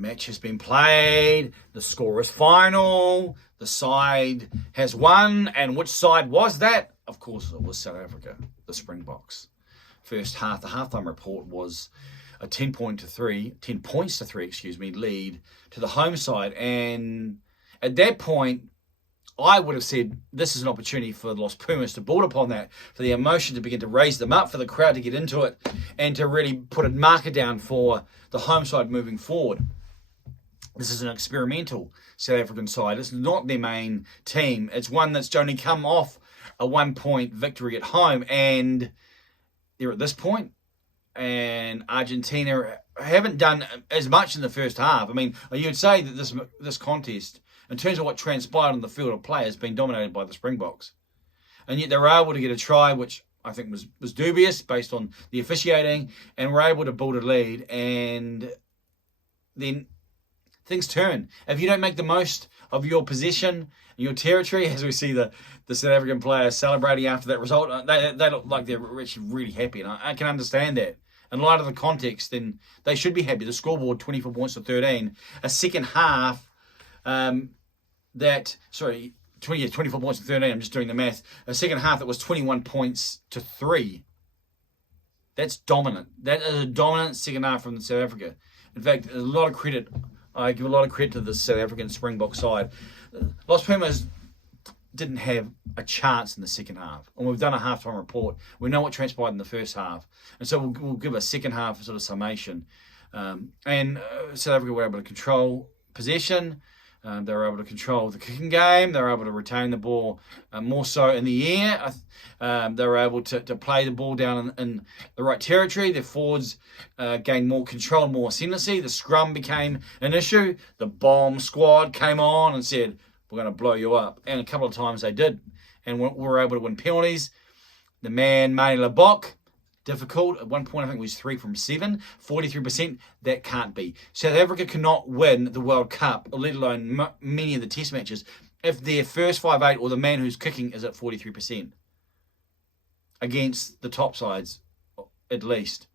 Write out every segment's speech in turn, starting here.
match has been played. The score is final. The side has won. And which side was that? Of course, it was South Africa, the Springboks. First half, the halftime report was a 10 points to 3 lead to the home side. And at that point, I would have said this is an opportunity for the LosPumas to build upon that, for the emotion to begin to raise them up, for the crowd to get into it, and to really put a marker down for the home side moving forward. This is an experimental South African side. It's not their main team. It's one that's only come off a 1-point victory at home, and they're at this point. And Argentina haven't done as much in the first half. I mean, you'd say that this contest, in terms of what transpired on the field of play, has been dominated by the Springboks. And yet they were able to get a try, which I think was dubious based on the officiating, and were able to build a lead. And then things turn. If you don't make the most of your position and your territory, as we see the South African players celebrating after that result, they look like they're actually really happy. And I can understand that. In light of the context, then they should be happy. The scoreboard, 24 points to 13. A second half, 24 points to 13. I'm just doing the math. A second half that was 21 points to 3. That's dominant. That is a dominant second half from South Africa. In fact, a lot of credit. I give a lot of credit to the South African Springbok side. LosPumas didn't have a chance in the second half. And we've done a halftime report. We know what transpired in the first half. And so we'll give a second half sort of summation. South Africa were able to control possession. They were able to control the kicking game. They were able to retain the ball more so in the air. They were able to play the ball down in the right territory. Their forwards gained more control, more ascendancy. The scrum became an issue. The bomb squad came on and said, we're going to blow you up. And a couple of times they did. And we were able to win penalties. The man, Manny Lebok, difficult. At one point, I think it was 3 from 7, 43%. That can't be. South Africa cannot win the World Cup, let alone many of the test matches, if their first 5'8" or the man who's kicking is at 43%. Against the top sides, at least.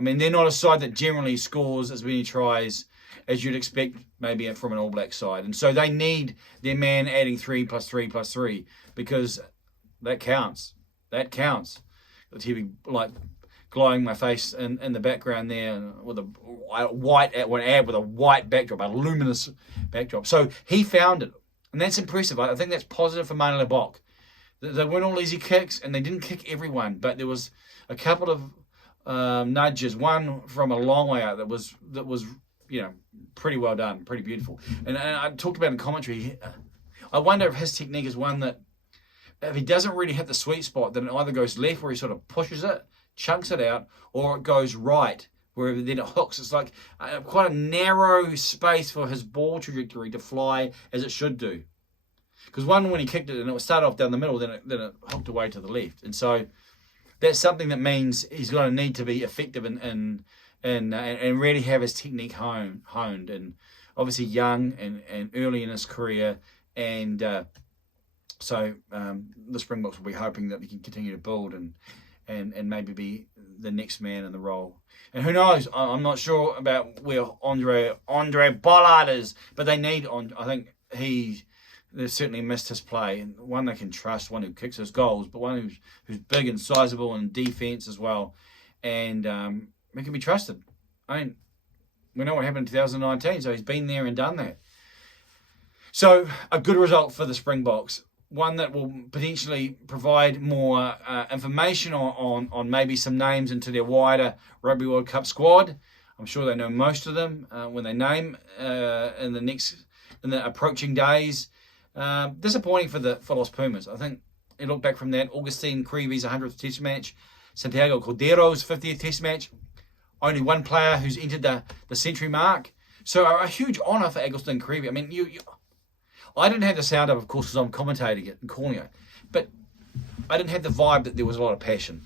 I mean, they're not a side that generally scores as many tries as you'd expect maybe from an All Black side. And so they need their man adding 3 plus 3 plus 3 because that counts. That counts. The TV like glowing my face in the background there with a white backdrop, a luminous backdrop. So he found it, and that's impressive. I think that's positive for Manny Lebok. They weren't all easy kicks, and they didn't kick everyone, but there was a couple of nudges, one from a long way out that was pretty well done, pretty beautiful. And I talked about in commentary. I wonder if his technique is one that, if he doesn't really hit the sweet spot, then it either goes left where he sort of pushes it, chunks it out, or it goes right where then it hooks. It's like quite a narrow space for his ball trajectory to fly as it should do. Because when he kicked it and it started off down the middle, then it hooked away to the left. And so that's something that means he's going to need to be effective and really have his technique honed. And obviously young and early in his career. And so the Springboks will be hoping that he can continue to build and maybe be the next man in the role. And who knows? I'm not sure about where Andre Bollard is, but they need on. I think they've certainly missed his play, and one they can trust, one who kicks his goals, but one who's big and sizable in defence as well, and he can be trusted. I mean, we know what happened in 2019, so he's been there and done that. So a good result for the Springboks. One that will potentially provide more information on maybe some names into their wider Rugby World Cup squad. I'm sure they know most of them when they name in the approaching days. Disappointing for LosPumas. I think you look back from that, Augustine Creevy's 100th Test match, Santiago Cordero's 50th Test match. Only one player who's entered the century mark. So a huge honour for Augustine Creevy. I mean, I didn't have the sound of course, because I'm commentating it and calling it. But I didn't have the vibe that there was a lot of passion.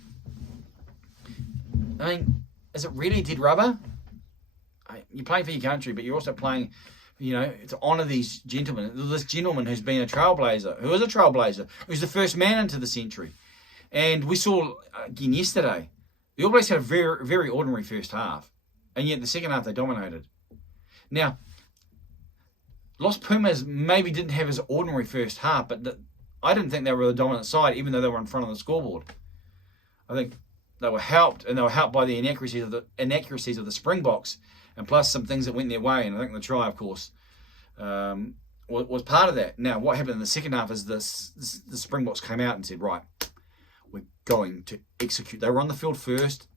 I mean, is it really dead rubber? You're playing for your country, but you're also playing, to honour these gentlemen. This gentleman who's been a trailblazer, who's the first man into the century. And we saw, again, yesterday, the All Blacks had a very, very ordinary first half. And yet the second half they dominated. Now, Los Pumas maybe didn't have his ordinary first half, but I didn't think they were the dominant side, even though they were in front of the scoreboard. I think they were helped, and they were helped by the inaccuracies of the Springboks, and plus some things that went their way. And I think the try, of course, was part of that. Now, what happened in the second half is the Springboks came out and said, right, we're going to execute. They were on the field first.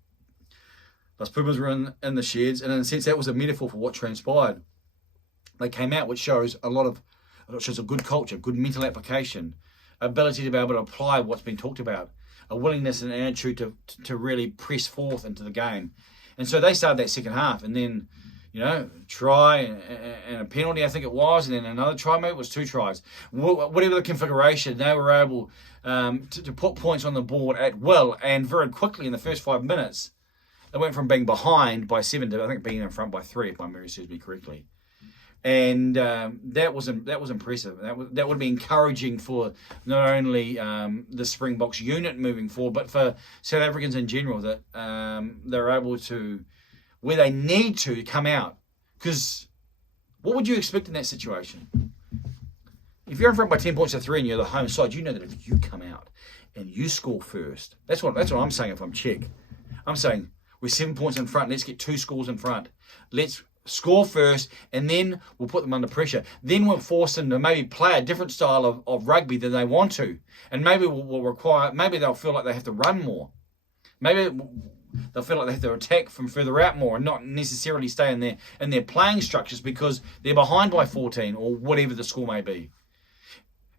Los Pumas were in the sheds, and in a sense, that was a metaphor for what transpired. They came out, which shows a good culture, good mental application, ability to be able to apply what's been talked about, a willingness and attitude to really press forth into the game. And so they started that second half, and then, try and a penalty, I think it was, and then another try, maybe it was 2 tries. Whatever the configuration, they were able to put points on the board at will, and very quickly in the first 5 minutes, they went from being behind by 7 to, I think, being in front by 3, if my memory serves me correctly. And that was impressive. That would be encouraging for not only the Springboks unit moving forward, but for South Africans in general, that they're able to, where they need to, come out. Because what would you expect in that situation? If you're in front by 10 points to 3 and you're the home side, you know that if you come out and you score first, that's what I'm saying. If I'm Czech, I'm saying we're 7 points in front. Let's get 2 scores in front. Let's score first, and then we'll put them under pressure. Then we'll force them to maybe play a different style of rugby than they want to. And maybe maybe they'll feel like they have to run more. Maybe they'll feel like they have to attack from further out more and not necessarily stay in their playing structures because they're behind by 14 or whatever the score may be.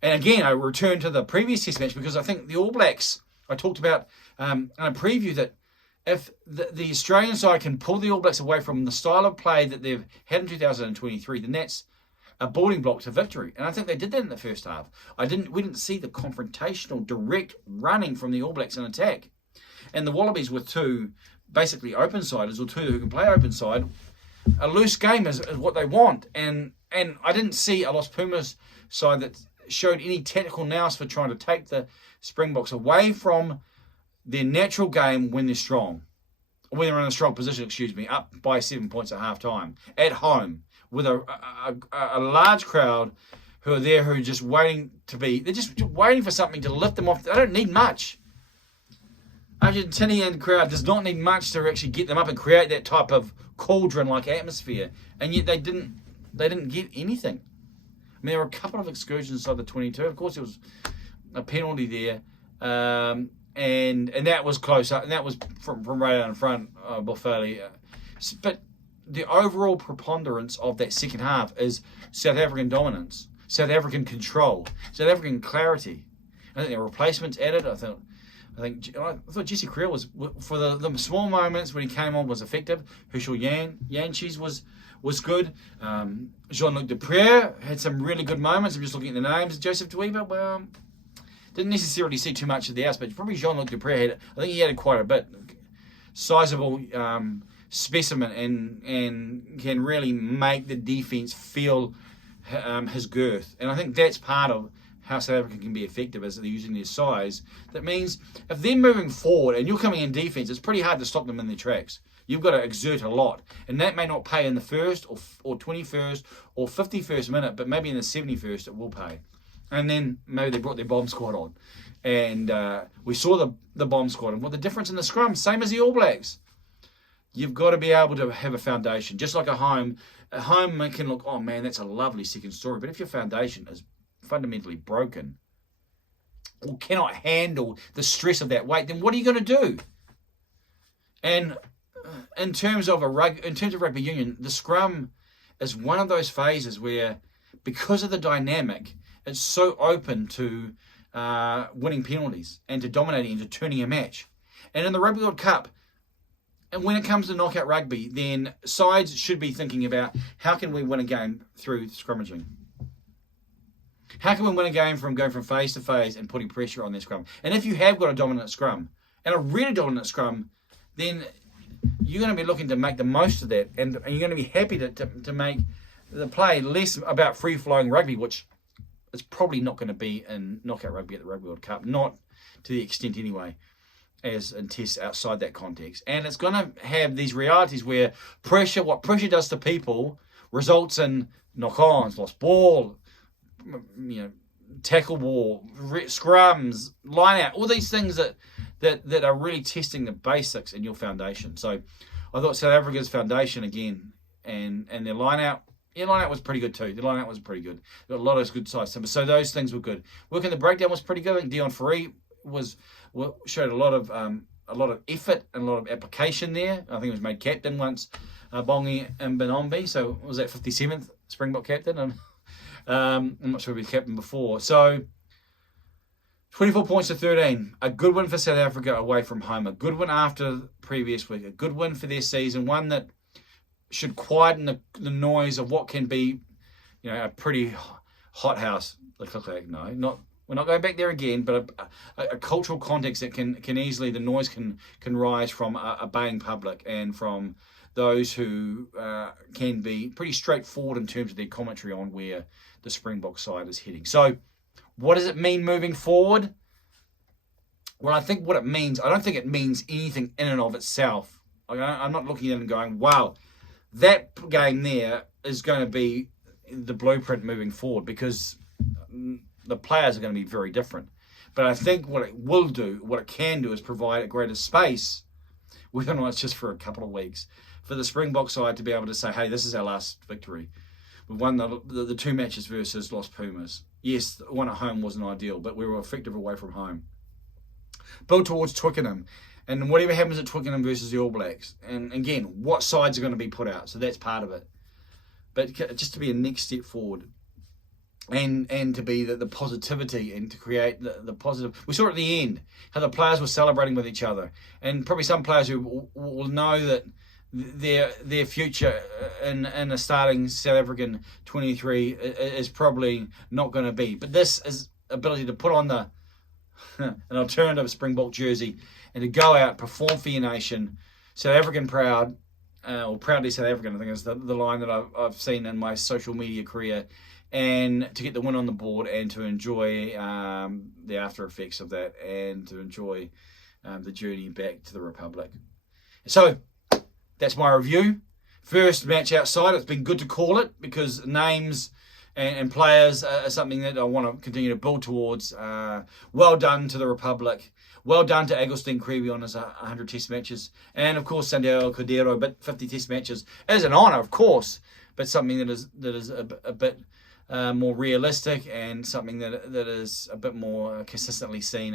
And again, I return to the previous test match because I think the All Blacks, I talked about in a preview that if the Australian side can pull the All Blacks away from the style of play that they've had in 2023, then that's a building block to victory. And I think they did that in the first half. We didn't see the confrontational, direct running from the All Blacks in attack. And the Wallabies with 2 basically open siders, or 2 who can play open side, a loose game is what they want. And I didn't see a Los Pumas side that showed any tactical nous for trying to take the Springboks away from their natural game when they're strong. When they're in a strong position, up by 7 points at half-time, at home, with a large crowd who are there who are just waiting they're just waiting for something to lift them off. They don't need much. Argentinian crowd does not need much to actually get them up and create that type of cauldron-like atmosphere. And yet they didn't get anything. I mean, there were a couple of excursions inside the 22. Of course, there was a penalty there. And that was close up, and that was from right out in front of Boffelli. But the overall preponderance of that second half is South African dominance, South African control, South African clarity. I think there were replacements added. I thought Jesse Creel was, for the small moments when he came on, was effective. Herschel Jantjies was good. Jean-Luc Deprez had some really good moments. I'm just looking at the names. Joseph Dweeba, well, didn't necessarily see too much of the outs, but probably Jean-Luc Deprez I think he had quite a bit. Sizable specimen and can really make the defence feel his girth. And I think that's part of how South Africa can be effective, as they're using their size. That means if they're moving forward and you're coming in defence, it's pretty hard to stop them in their tracks. You've got to exert a lot. And that may not pay in the first or 21st or 51st minute, but maybe in the 71st it will pay. And then maybe they brought their bomb squad on. And we saw the bomb squad. And what the difference in the scrum, same as the All Blacks. You've got to be able to have a foundation. Just like a home can look, oh man, that's a lovely second story. But if your foundation is fundamentally broken or cannot handle the stress of that weight, then what are you going to do? And in terms of rugby union, the scrum is one of those phases where, because of the dynamic, it's so open to winning penalties and to dominating and to turning a match. And in the Rugby World Cup, and when it comes to knockout rugby, then sides should be thinking about how can we win a game through scrummaging. How can we win a game from going from phase to phase and putting pressure on their scrum? And if you have got a dominant scrum, and a really dominant scrum, then you're going to be looking to make the most of that. And you're going to be happy to make the play less about free-flowing rugby, which it's probably not going to be in knockout rugby at the Rugby World Cup, not to the extent anyway, as in tests outside that context. And it's going to have these realities where what pressure does to people results in knock-ons, lost ball, tackle ball, scrums, line out, all these things that are really testing the basics in your foundation. So I thought South Africa's foundation again and their line out. Yeah, line out was pretty good too. The line out was pretty good. Got a lot of good size numbers. So those things were good. Working the breakdown was pretty good. I think Dion Ferree showed a lot of effort and a lot of application there. I think he was made captain once, Bongi and Benombi. So was that 57th Springbok captain? And I'm not sure if he was captain before. So 24 points to 13. A good win for South Africa away from home. A good win after the previous week. A good win for their season. One that should quieten the noise of what can be, a pretty hot house. No, we're not going back there again. But a cultural context that can easily, the noise can rise from a baying public and from those who can be pretty straightforward in terms of their commentary on where the Springbok side is heading. So, what does it mean moving forward? Well, I think what it means, I don't think it means anything in and of itself. I'm not looking at it and going, wow, that game there is going to be the blueprint moving forward, because the players are going to be very different. But I think what it can do is provide a greater space, whether or not it's just for a couple of weeks, for the Springbok side to be able to say, hey, this is our last victory. We've won the two matches versus LosPumas. Yes, the one at home wasn't ideal, but we were effective away from home. Build towards Twickenham. And whatever happens at Twickenham versus the All Blacks. And again, what sides are going to be put out. So that's part of it. But just to be a next step forward. And to be the positivity and to create the positive. We saw at the end how the players were celebrating with each other. And probably some players who will know that their future in a starting South African 23 is probably not going to be. But this is ability to put on an alternative Springbok jersey and to go out, perform for your nation, South African proud, or proudly South African, I think is the line that I've seen in my social media career, and to get the win on the board and to enjoy the after effects of that and to enjoy the journey back to the Republic. So that's my review. First match outside. It's been good to call it because names and players are something that I want to continue to build towards. Well done to the Republic. Well done to Agustin Creevy on his 100 test matches. And, of course, Santiago Cordero, but 50 test matches is an honour, of course, but something that is a bit more realistic and something that is a bit more consistently seen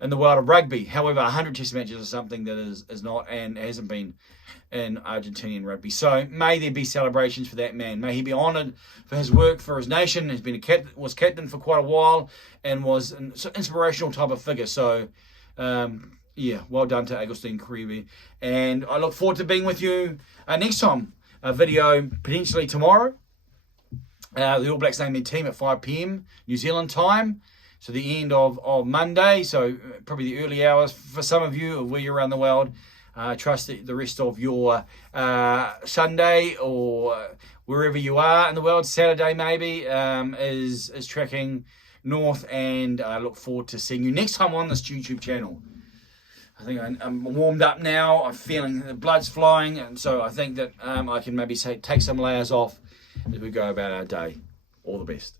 in the world of rugby. However, 100 test matches is something that is not and hasn't been in Argentinian rugby. So may there be celebrations for that man. May he be honoured for his work for his nation. He's been was captain for quite a while and was an inspirational type of figure. So, well done to Agustin Creevy. And I look forward to being with you next time. A video potentially tomorrow. The All Blacks name their team at 5 p.m. New Zealand time. So the end of Monday. So probably the early hours for some of you of where you're around the world. I trust that the rest of your Sunday or wherever you are in the world, Saturday maybe, is tracking north. And I look forward to seeing you next time on this YouTube channel. I think I'm warmed up now. I'm feeling the blood's flowing. And so I think that I can maybe take some layers off as we go about our day. All the best.